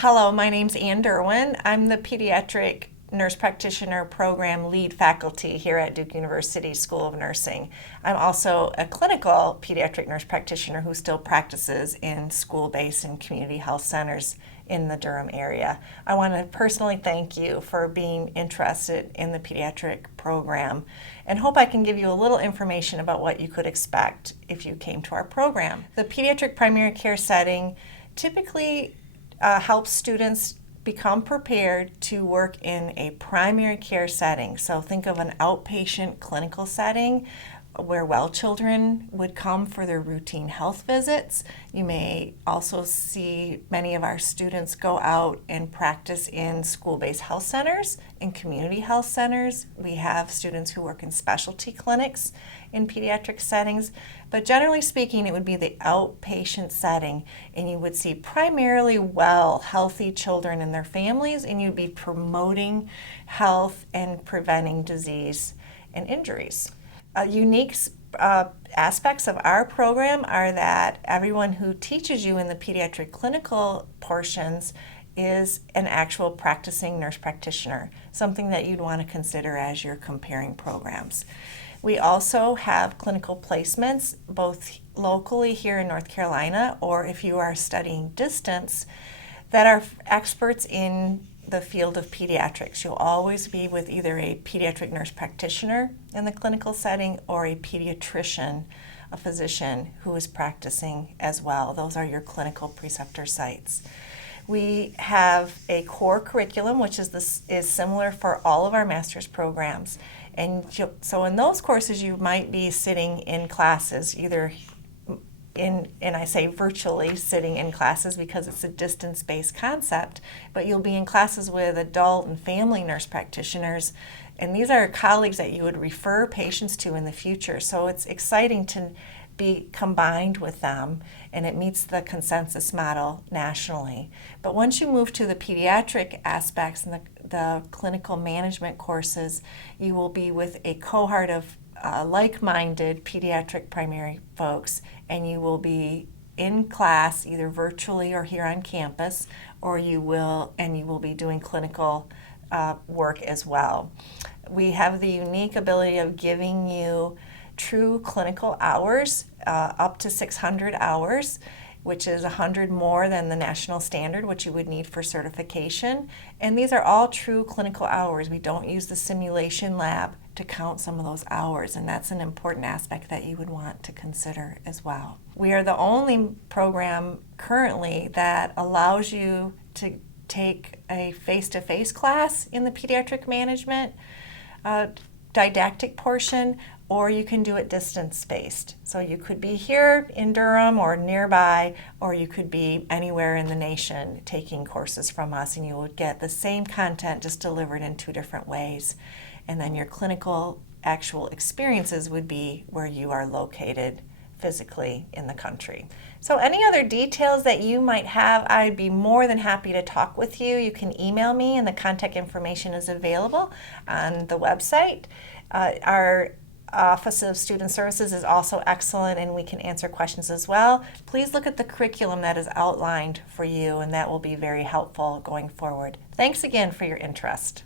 Hello, my name's Ann Derouin. I'm the Pediatric Nurse Practitioner Program Lead Faculty here at Duke University School of Nursing. I'm also a clinical pediatric nurse practitioner who still practices in school-based and community health centers in the Durham area. I want to personally thank you for being interested in the pediatric program and hope I can give you a little information about what you could expect if you came to our program. The pediatric primary care setting typically helps students become prepared to work in a primary care setting. So think of an outpatient clinical setting where well children would come for their routine health visits. You may also see many of our students go out and practice in school-based health centers, in community health centers. We have students who work in specialty clinics in pediatric settings, but generally speaking, it would be the outpatient setting, and you would see primarily well, healthy children and their families, and you'd be promoting health and preventing disease and injuries. Unique aspects of our program are that everyone who teaches you in the pediatric clinical portions is an actual practicing nurse practitioner, something that you'd want to consider as you're comparing programs. We also have clinical placements both locally here in North Carolina, or if you are studying distance, that are experts in the field of pediatrics. You'll always be with either a pediatric nurse practitioner in the clinical setting or a pediatrician, a physician who is practicing as well. Those are your clinical preceptor sites. We have a core curriculum, which is similar for all of our master's programs. And so in those courses, you might be sitting in classes, either and I say virtually sitting in classes because it's a distance-based concept, but you'll be in classes with adult and family nurse practitioners, and these are colleagues that you would refer patients to in the future. So it's exciting to be combined with them, and it meets the consensus model nationally. But once you move to the pediatric aspects and the clinical management courses, you will be with a cohort of like-minded pediatric primary folks, and you will be in class either virtually or here on campus, or you will be doing clinical work as well. We have the unique ability of giving you true clinical hours, up to 600 hours, which is 100 more than the national standard, which you would need for certification. And these are all true clinical hours. We don't use the simulation lab to count some of those hours, and that's an important aspect that you would want to consider as well. We are the only program currently that allows you to take a face-to-face class in the pediatric management didactic portion, or you can do it distance-based. So you could be here in Durham or nearby, or you could be anywhere in the nation taking courses from us, and you would get the same content just delivered in two different ways. And then your clinical actual experiences would be where you are located physically in the country. So any other details that you might have, I'd be more than happy to talk with you. You can email me, and the contact information is available on the website. Our Office of Student Services is also excellent, and we can answer questions as well. Please look at the curriculum that is outlined for you, and that will be very helpful going forward. Thanks again for your interest.